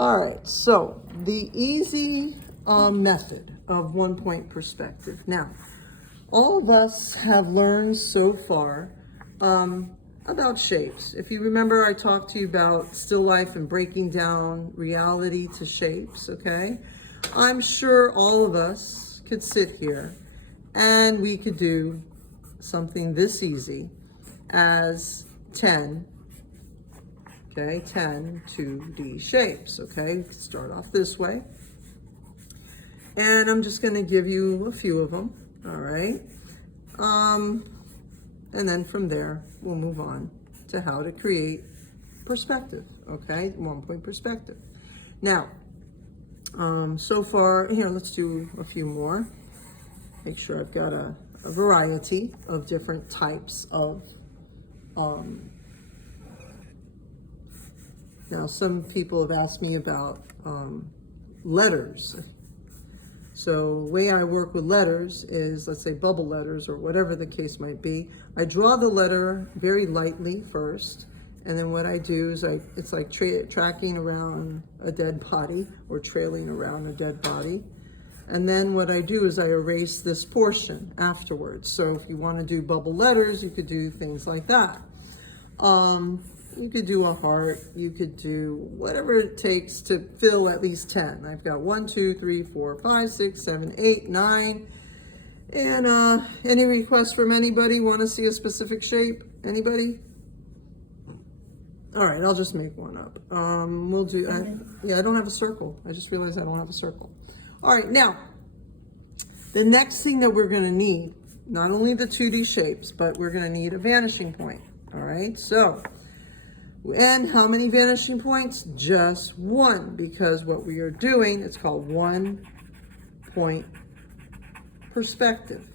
All right, so the easy method of 1 point perspective. Now, all of us have learned so far about shapes. If you remember, I talked to you about still life and breaking down reality to shapes, okay? I'm sure all of us could sit here and we could do something this easy as 10 2D shapes, okay? We can start off this way. And I'm just gonna give you a few of them, all right? And then from there, we'll move on to how to create perspective, okay? 1 point perspective. Now, so far, here, let's do a few more. Make sure I've got a variety of different types of now, some people have asked me about letters. So the way I work with letters is, let's say bubble letters or whatever the case might be. I draw the letter very lightly first, and then what I do is it's like tracking around a dead body or trailing around a dead body. And then what I do is I erase this portion afterwards. So if you want to do bubble letters, you could do things like that. You could do a heart, you could do whatever it takes to fill at least 10. I've got 1, 2, 3, 4, 5, 6, 7, 8, 9. And any requests from anybody? Want to see a specific shape? Anybody? All right, I'll just make one up. We'll do, I don't have a circle. I just realized I don't have a circle. All right, now, the next thing that we're gonna need, not only the 2D shapes, but we're gonna need a vanishing point, all right? So, and how many vanishing points? Just one, because what we are doing, it's called 1 point perspective,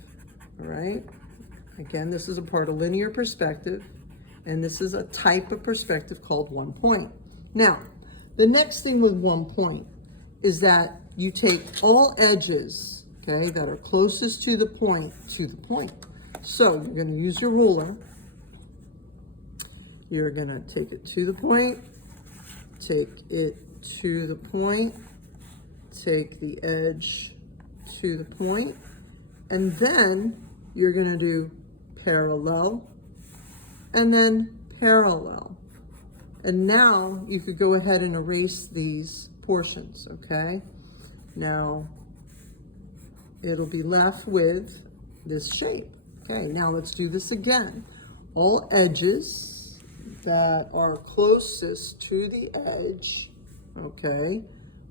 all right? Again, this is a part of linear perspective, and this is a type of perspective called 1 point. Now, the next thing with 1 point is that you take all edges, okay, that are closest to the point. So you're gonna use your ruler. You're gonna take it to the point, take it to the point, take the edge to the point, and then you're gonna do parallel, and then parallel. And now you could go ahead and erase these portions, okay? Now, it'll be left with this shape. Okay, now let's do this again. All edges that are closest to the edge, okay,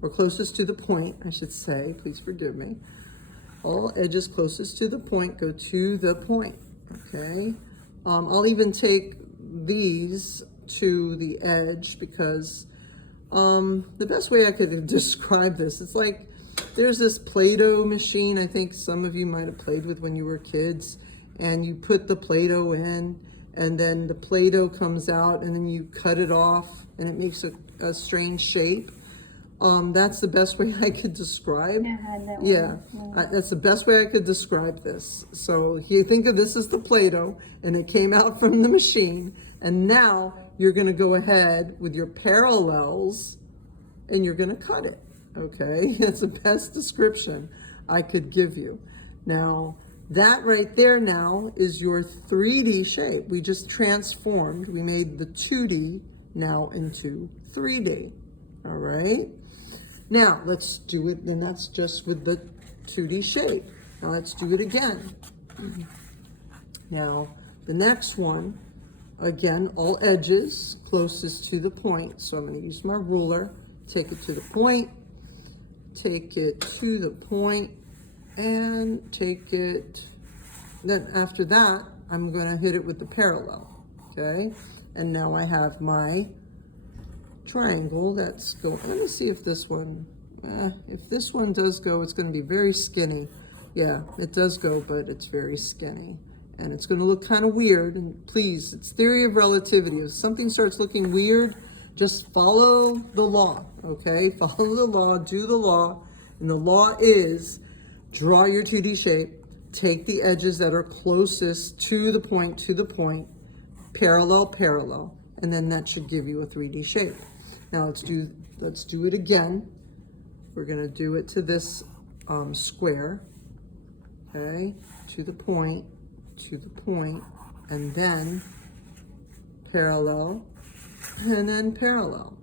or closest to the point, I should say, please forgive me. All edges closest to the point go to the point, okay? I'll even take these to the edge because the best way I could describe this, it's like there's this Play-Doh machine I think some of you might have played with when you were kids, and you put the Play-Doh in, and then the Play-Doh comes out, and then you cut it off, and it makes a strange shape. That's the best way I could describe. Yeah, that's the best way I could describe this. So you think of this as the Play-Doh, and it came out from the machine, and now you're gonna go ahead with your parallels, and you're gonna cut it, okay? That's the best description I could give you. Now, that right there now is your 3D shape. We just transformed, we made the 2D now into 3D, all right? Now, let's do it, and that's just with the 2D shape. Now, let's do it again. Now, the next one, again, all edges closest to the point. So I'm gonna use my ruler, take it to the point, take it to the point, and take it, then after that, I'm gonna hit it with the parallel, okay? And now I have my triangle that's going. Let me see if this one, if this one does go, it's gonna be very skinny. Yeah, it does go, but it's very skinny. And it's gonna look kind of weird, and please, it's theory of relativity. If something starts looking weird, just follow the law, okay? Follow the law, do the law, and the law is draw your 2D shape, take the edges that are closest to the point, parallel, parallel, and then that should give you a 3D shape. Now let's do it again. We're gonna do it to this square, okay? To the point, and then parallel, and then parallel.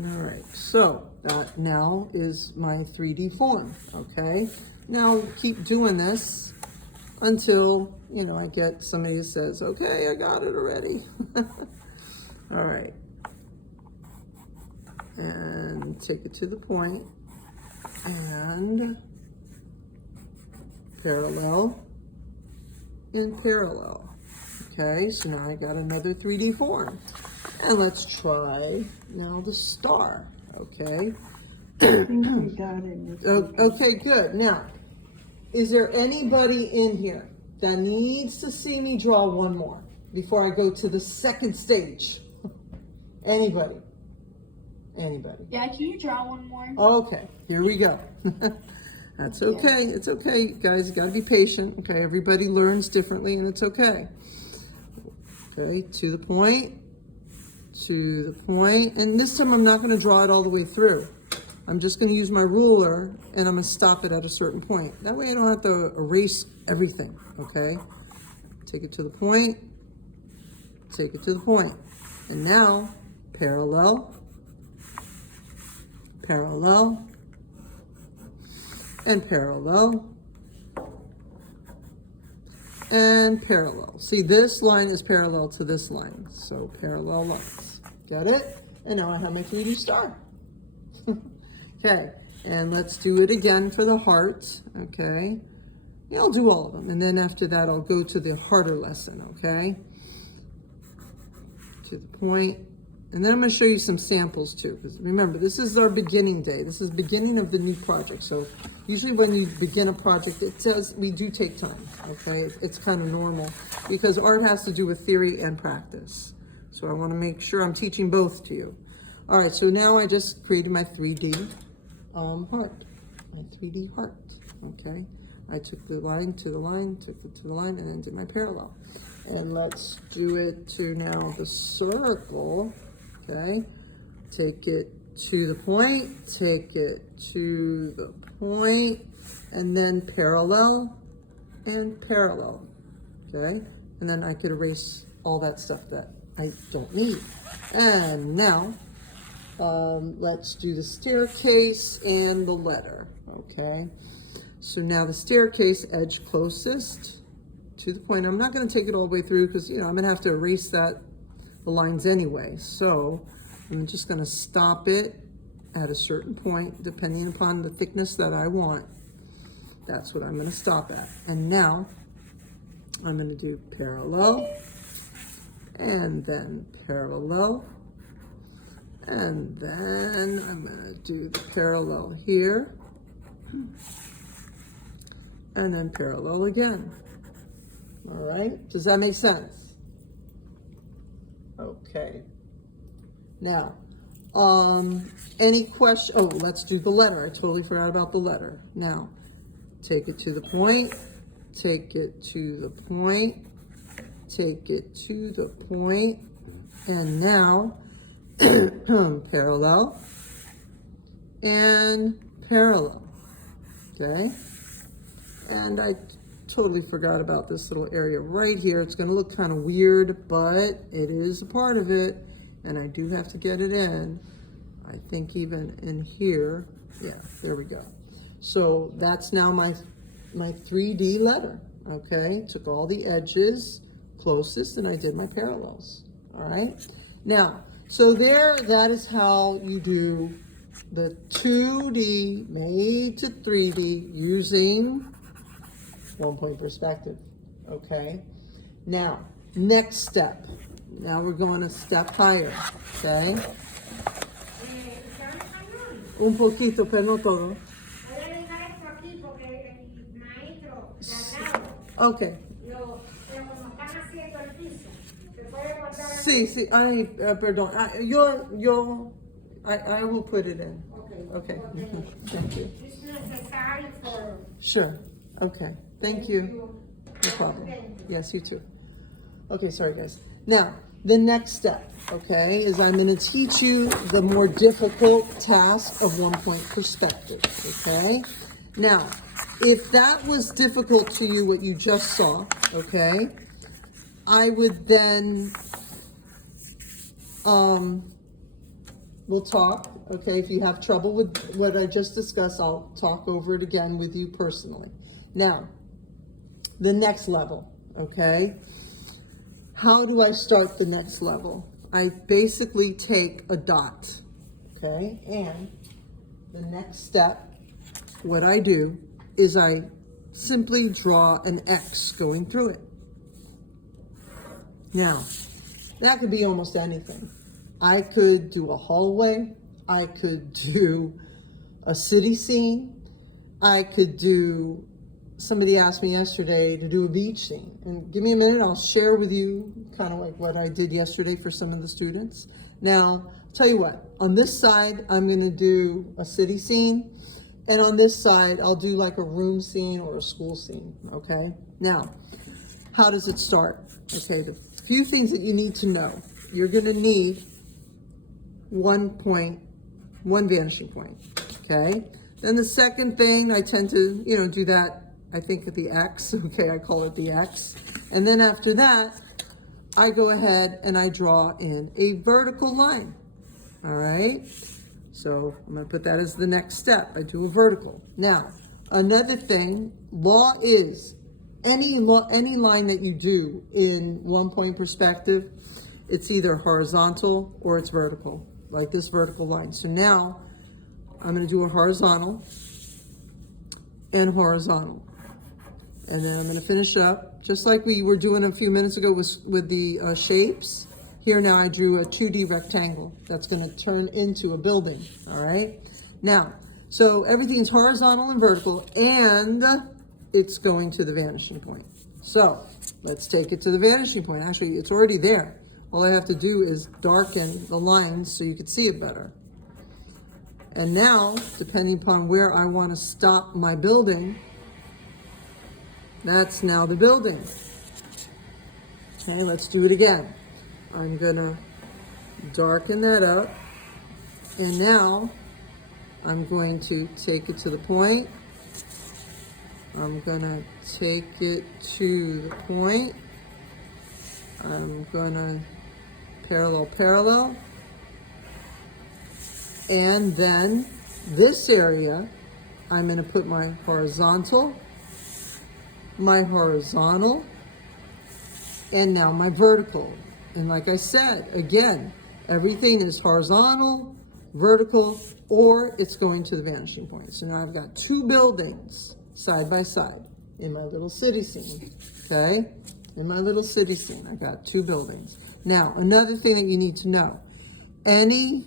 All right, so that now is my 3D form, okay? Now keep doing this until, you know, I get somebody who says, okay, I got it already. All right. And take it to the point and parallel and parallel. Okay, so now I got another 3D form. And let's try now the star, okay? I think we got it. Okay, good. Now, is there anybody in here that needs to see me draw one more before I go to the second stage? Anybody? Anybody? Yeah, can you draw one more? Okay, here we go. That's okay. It's okay, guys. You gotta be patient. Okay, everybody learns differently, and it's okay. Okay, to the point, and this time I'm not going to draw it all the way through. I'm just going to use my ruler, and I'm going to stop it at a certain point. That way I don't have to erase everything. Okay, take it to the point, take it to the point, and now parallel. Parallel, and parallel, and parallel. See, this line is parallel to this line, so parallel lines. Got it? And now I have my 3D star. Okay, and let's do it again for the heart, okay? Yeah, I'll do all of them, and then after that I'll go to the harder lesson, okay? To the point. And then I'm going to show you some samples too, because remember, this is our beginning day. This is beginning of the new project. So usually when you begin a project, it says we do take time, okay? It's kind of normal because art has to do with theory and practice. So I want to make sure I'm teaching both to you. All right, so now I just created my 3D heart, my 3D heart, okay? I took the line to the line, took it to the line, and then did my parallel. And let's do it to now the circle. Okay, take it to the point, take it to the point, and then parallel and parallel, okay? And then I could erase all that stuff that I don't need. And now, let's do the staircase and the letter, okay? So now the staircase, edge closest to the point. I'm not gonna take it all the way through because, you know, I'm gonna have to erase the lines anyway. So I'm just going to stop it at a certain point depending upon the thickness that I want. That's what I'm going to stop at. And now I'm going to do parallel and then parallel, and then I'm going to do the parallel here and then parallel again. All right, does that make sense? Okay. Now, any question? Oh, let's do the letter. I totally forgot about the letter. Now, take it to the point, take it to the point, take it to the point, and now parallel and parallel. Okay? And I totally forgot about this little area right here. It's going to look kind of weird, but it is a part of it, and I do have to get it in. I think even in here. Yeah, there we go. So that's now my 3D letter, okay? Took all the edges closest, and I did my parallels, all right? Now, so that is how you do the 2D made to 3D using 1-point perspective, okay? Now, next step. Now we're going a step higher, okay? Un poquito, pero no todo. Okay. Sí, ay, perdón. I will put it in. Okay. Thank you. It's necessary for... Sure. Okay. Thank you. No problem. Yes, you too. Okay, sorry guys. Now, the next step. okay, is I'm gonna teach you the more difficult task of 1-point perspective, okay? Now, if that was difficult to you, what you just saw, okay, I would then, we'll talk, okay? If you have trouble with what I just discussed, I'll talk over it again with you personally. Now, the next level, okay? How do I start the next level? I basically take a dot, okay? And the next step, what I do is I simply draw an X going through it. Now, that could be almost anything. I could do a hallway. I could do a city scene. I could do, somebody asked me yesterday to do a beach scene. And give me a minute, I'll share with you kind of like what I did yesterday for some of the students. Now, I'll tell you what, on this side, I'm gonna do a city scene. And on this side, I'll do like a room scene or a school scene, okay? Now, how does it start? Okay, the few things that you need to know. You're gonna need 1 point, 1 vanishing point, okay? Then the second thing, I tend to, do that, I think at the X, okay, I call it the X. And then after that, I go ahead and I draw in a vertical line, all right? So I'm gonna put that as the next step. I do a vertical. Now, another thing, law is any line that you do in 1-point perspective, it's either horizontal or it's vertical, like this vertical line. So now I'm gonna do a horizontal and horizontal. And then I'm gonna finish up, just like we were doing a few minutes ago with the shapes. Here now I drew a 2D rectangle that's gonna turn into a building, all right? Now, so everything's horizontal and vertical, and it's going to the vanishing point. So let's take it to the vanishing point. Actually, it's already there. All I have to do is darken the lines so you can see it better. And now, depending upon where I wanna stop my building, that's now the building. Okay, let's do it again. I'm gonna darken that up, and now I'm going to take it to the point. I'm gonna take it to the point. I'm gonna parallel. And then this area, I'm gonna put my horizontal, and now my vertical. And like I said, again, everything is horizontal, vertical, or it's going to the vanishing point. So now I've got 2 buildings side by side in my little city scene, okay? In my little city scene, I got 2 buildings. Now, another thing that you need to know, any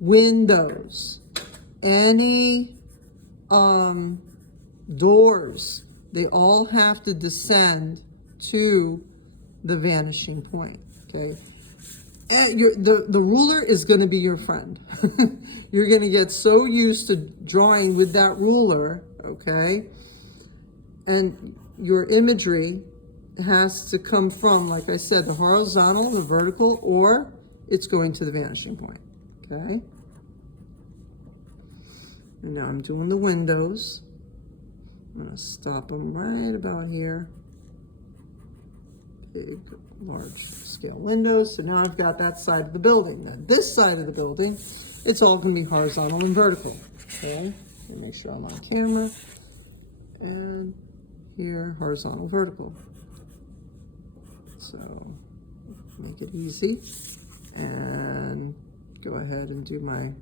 windows, any doors, they all have to descend to the vanishing point, okay? The ruler is going to be your friend. You're going to get so used to drawing with that ruler, okay? And your imagery has to come from, like I said, the horizontal, the vertical, or it's going to the vanishing point, okay? And now I'm doing the windows. I'm going to stop them right about here. Big, large scale windows. So now I've got that side of the building. Then this side of the building, it's all going to be horizontal and vertical. Okay, let me make sure I'm on camera. And here, horizontal, vertical. So make it easy and go ahead and do my.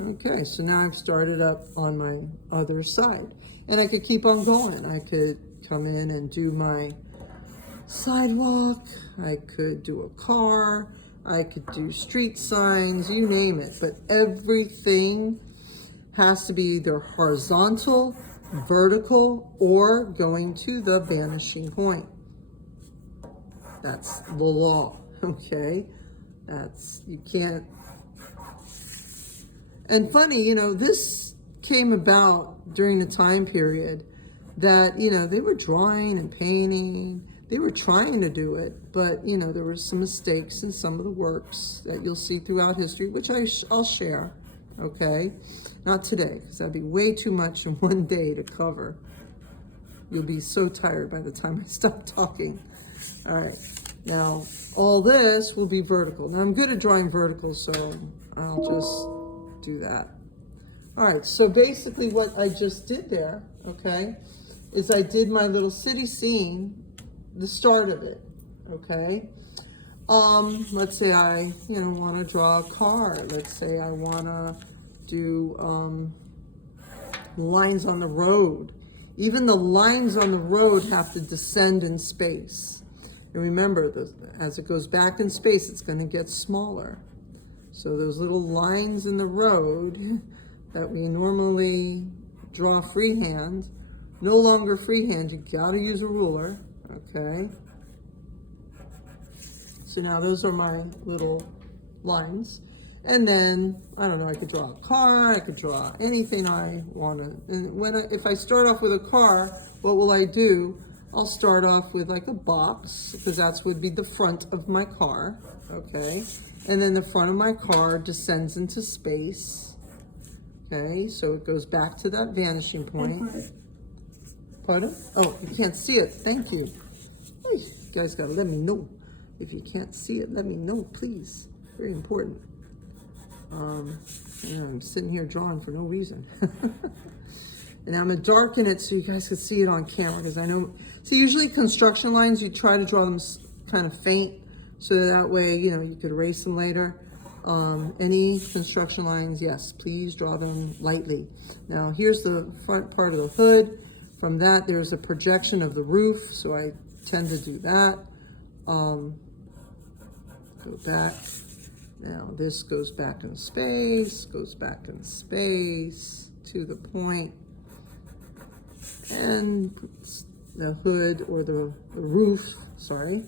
Okay, so now I've started up on my other side, and I could keep on going. I could come in and do my sidewalk, I could do a car, I could do street signs, you name it, but everything has to be either horizontal, vertical, or going to the vanishing point. That's the law, okay? You can't. And funny, this came about during the time period that, they were drawing and painting. they were trying to do it, but you know, there were some mistakes in some of the works that you'll see throughout history, which I'll share, okay? Not today, because that'd be way too much in one day to cover. You'll be so tired by the time I stop talking. All right, now all this will be vertical. Now I'm good at drawing vertical, so I'll just do that. All right, so basically what I just did there, okay, is I did my little city scene, the start of it, okay? Let's say I, want to draw a car. Let's say I want to do lines on the road. Even the lines on the road have to descend in space. And remember, as it goes back in space, it's going to get smaller. So those little lines in the road that we normally draw freehand, no longer freehand, you gotta use a ruler, okay? So now those are my little lines. And then, I don't know, I could draw a car, I could draw anything I wanna. And if I start off with a car, what will I do? I'll start off with like a box, because that would be the front of my car, okay? And then the front of my car descends into space. Okay, so it goes back to that vanishing point. Pardon? Oh, you can't see it. Thank you. Hey, you guys gotta let me know. If you can't see it, let me know, please. Very important. I'm sitting here drawing for no reason. And I'm gonna darken it so you guys can see it on camera, because I know, see, usually construction lines, you try to draw them kind of faint, so that way, you could erase them later. Any construction lines, yes, please draw them lightly. Now, here's the front part of the hood. From that, there's a projection of the roof, so I tend to do that. Go back. Now, this goes back in space, to the point. And the hood, or the roof, sorry,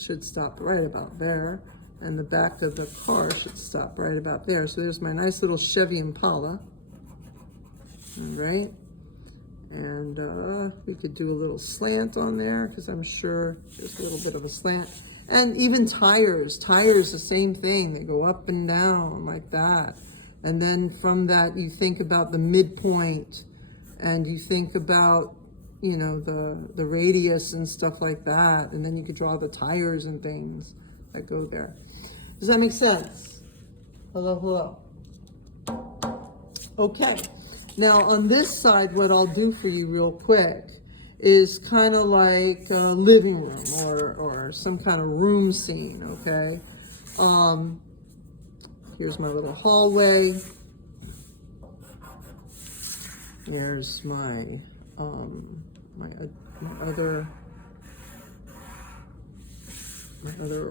should stop right about there. And the back of the car should stop right about there. So there's my nice little Chevy Impala. All right. And we could do a little slant on there, because I'm sure there's a little bit of a slant. And even tires, the same thing. They go up and down like that. And then from that, you think about the midpoint, and you think about, the radius and stuff like that. And then you could draw the tires and things that go there. Does that make sense? Hello, hello. Okay. Now on this side, what I'll do for you real quick is kind of like a living room or some kind of room scene, okay? Here's my little hallway. There's my other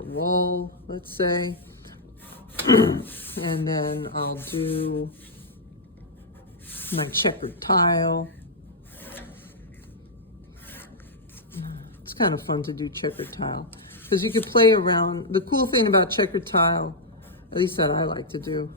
wall, let's say. And then I'll do my checkered tile. It's kind of fun to do checkered tile, because you could play around. The cool thing about checkered tile, at least that I like to do,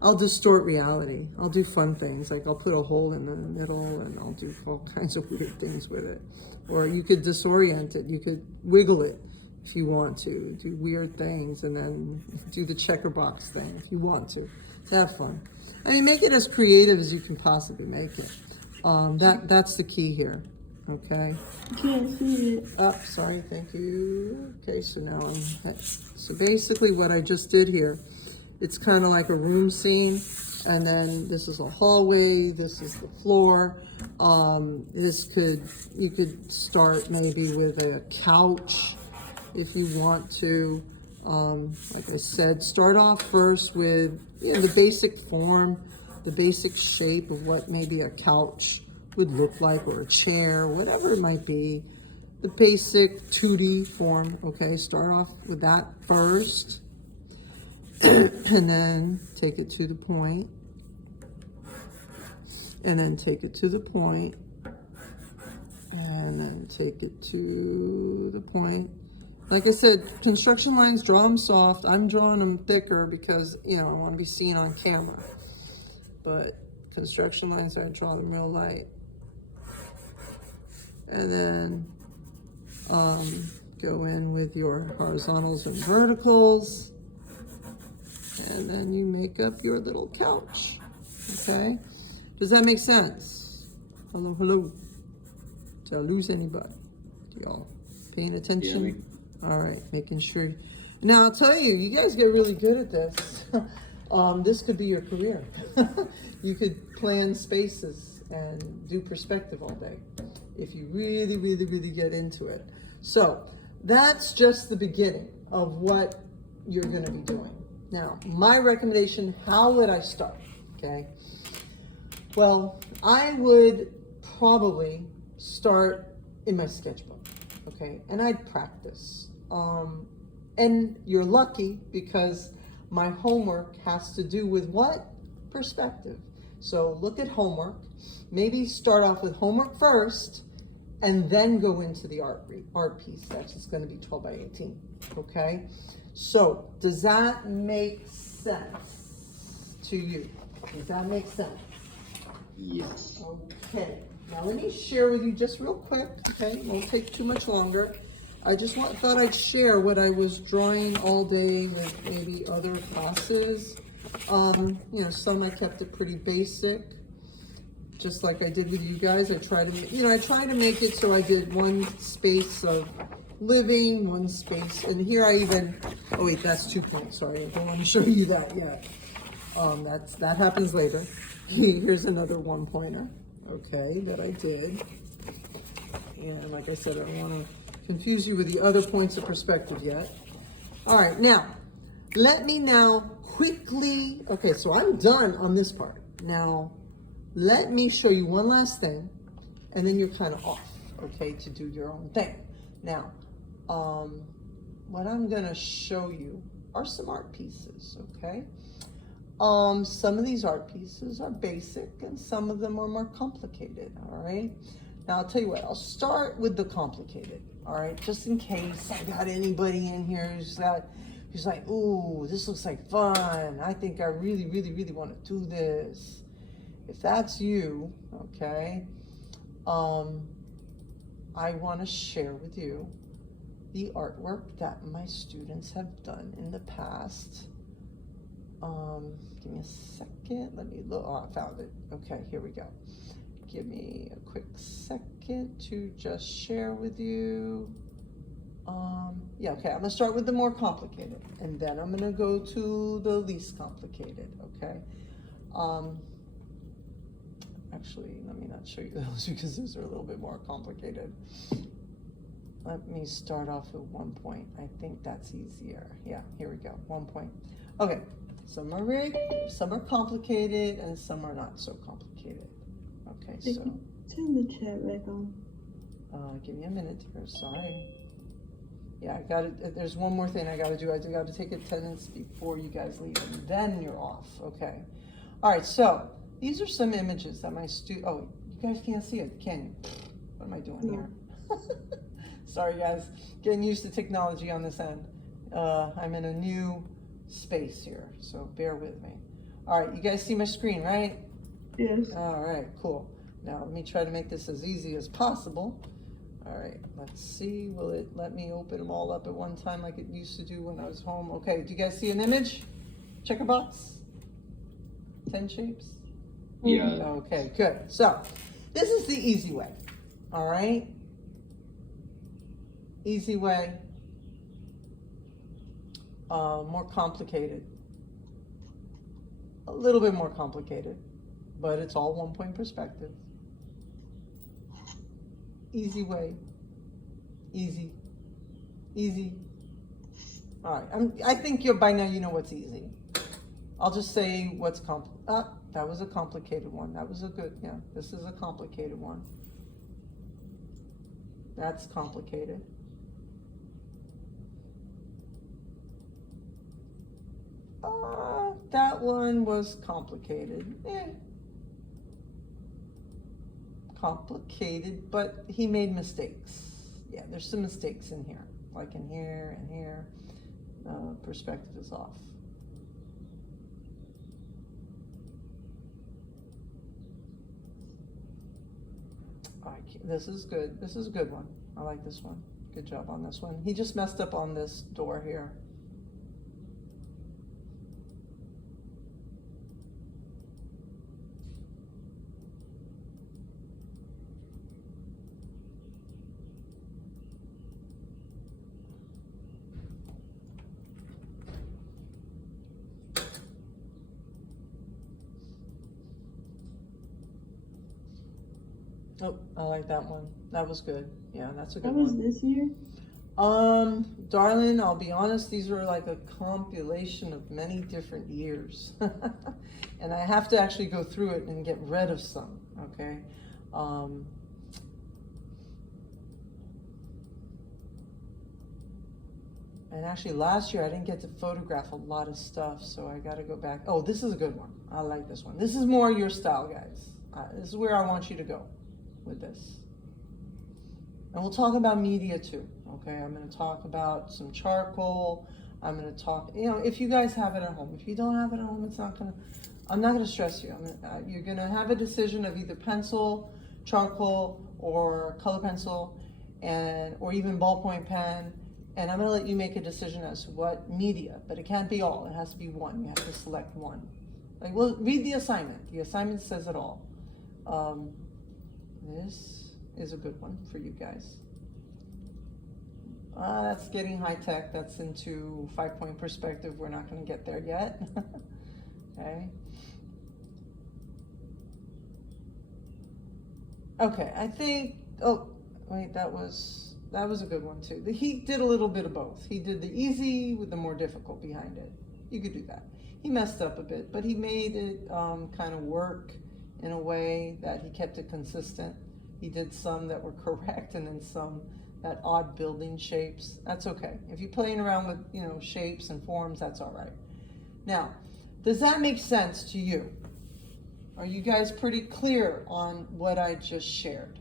I'll distort reality. I'll do fun things, like I'll put a hole in the middle and I'll do all kinds of weird things with it. Or you could disorient it, you could wiggle it if you want to, do weird things, and then do the checker box thing if you want to have fun. I mean, make it as creative as you can possibly make it. That's the key here, okay? Can't see it. Oh, sorry, thank you. Okay, so now so basically what I just did here, it's kind of like a room scene, and then this is a hallway, this is the floor. You could start maybe with a couch if you want to. Like I said, start off first with the basic form, the basic shape of what maybe a couch would look like, or a chair, whatever it might be. The basic 2D form, okay? Start off with that first, and then take it to the point, and then take it to the point, and then take it to the point. Like I said, construction lines, draw them soft. I'm drawing them thicker because, I want to be seen on camera. But construction lines, I draw them real light. And then Go in with your horizontals and verticals, and then you make up your little couch. Okay? Does that make sense? Hello, hello. Did I lose anybody? Y'all paying attention? All right, making sure. Now I'll tell you, you guys get really good at this. This could be your career. You could plan spaces and do perspective all day if you really, really, really get into it. So that's just the beginning of what you're going to be doing. Now, my recommendation, how would I start? Okay. Well, I would probably start in my sketchbook. Okay. And I'd practice. And you're lucky because my homework has to do with what? Perspective. So look at homework. Maybe start off with homework first and then go into the art piece. That's just going to be 12 by 18. Okay? So does that make sense to you? Does that make sense? Yes. Okay. Now let me share with you just real quick. Okay? It won't take too much longer. I just thought I'd share what I was drawing all day with maybe other classes. Some I kept it pretty basic, just like I did with you guys. I try to make it so I did one space of living, one space, and here I even, oh wait, that's 2 points, sorry, I don't want to show you that yet. That happens later. Here's another 1 pointer, okay, that I did. And like I said, I don't want to confuse you with the other points of perspective yet. All right, now, let me now quickly, okay, so I'm done on this part. Now, let me show you one last thing, and then you're kind of off, okay, to do your own thing. Now, what I'm gonna show you are some art pieces, okay? Some of these art pieces are basic, and some of them are more complicated, all right? Now, I'll tell you what, I'll start with the complicated, all right? Just in case I got anybody in here who's like, ooh, this looks like fun. I think I really, really, really want to do this. If that's you, okay, I want to share with you the artwork that my students have done in the past. Give me a second. Let me look. Oh, I found it. Okay, here we go. Give me a quick second to just share with you. Yeah, okay, I'm gonna start with the more complicated, and then I'm gonna go to the least complicated, okay? Actually, let me not show you those because those are a little bit more complicated. Let me start off with 1 point. I think that's easier. Yeah, here we go, 1 point. Okay, some are rigged, some are complicated, and some are not so complicated. Okay, so. Turn the chat back on. Give me a minute here, sorry. Yeah, I got it. There's one more thing I got to do. I got to take attendance before you guys leave, and then you're off. Okay. All right. So these are some images that my oh, you guys can't see it, can you? What am I doing here? Sorry, guys. Getting used to technology on this end. I'm in a new space here, so bear with me. All right. You guys see my screen, right? Yes. All right. Cool. Now let me try to make this as easy as possible. All right, let's see, will it let me open them all up at one time like it used to do when I was home? Okay, do you guys see an image? Checker box? 10 shapes? Yeah. Okay, good. So, this is the easy way, all right? Easy way. More complicated. A little bit more complicated, but it's all 1 point perspective. Easy way, easy, easy. All right, I think by now you know what's easy. I'll just say what's that was a complicated one. That was a good, yeah, this is a complicated one. That's complicated. That one was complicated. Complicated, but he made mistakes. Yeah, there's some mistakes in here, like in here and here. Perspective is off. This is good. This is a good one. I like this one. Good job on this one. He just messed up on this door here. Oh, I like that one. That was good. Yeah, that's a good That was one. this year? Darling, I'll be honest, these were like a compilation of many different years. And I have to actually go through it and get rid of some, okay? And actually last year I didn't get to photograph a lot of stuff, so I gotta go back. Oh, this is a good one. I like this one. This is more your style, guys. This is where I want you to go with this. And we'll talk about media too, okay? I'm gonna talk about some charcoal. I'm gonna talk, you know, if you guys have it at home. If you don't have it at home, I'm not gonna stress you. You're gonna have a decision of either pencil, charcoal, or color pencil, or even ballpoint pen. And I'm gonna let you make a decision as to what media, but it can't be all, it has to be one. You have to select one. Like, well, read the assignment. The assignment says it all. This is a good one for you guys. That's getting high tech. That's into 5-point perspective. We're not gonna get there yet. Okay. Okay, I think, oh, wait, that was a good one too. He did a little bit of both. He did the easy with the more difficult behind it. You could do that. He messed up a bit, but he made it kind of work in a way that he kept it consistent. He did some that were correct and then some that odd building shapes. That's okay. If you're playing around with, you know, shapes and forms, that's all right. Now, does that make sense to you? Are you guys pretty clear on what I just shared?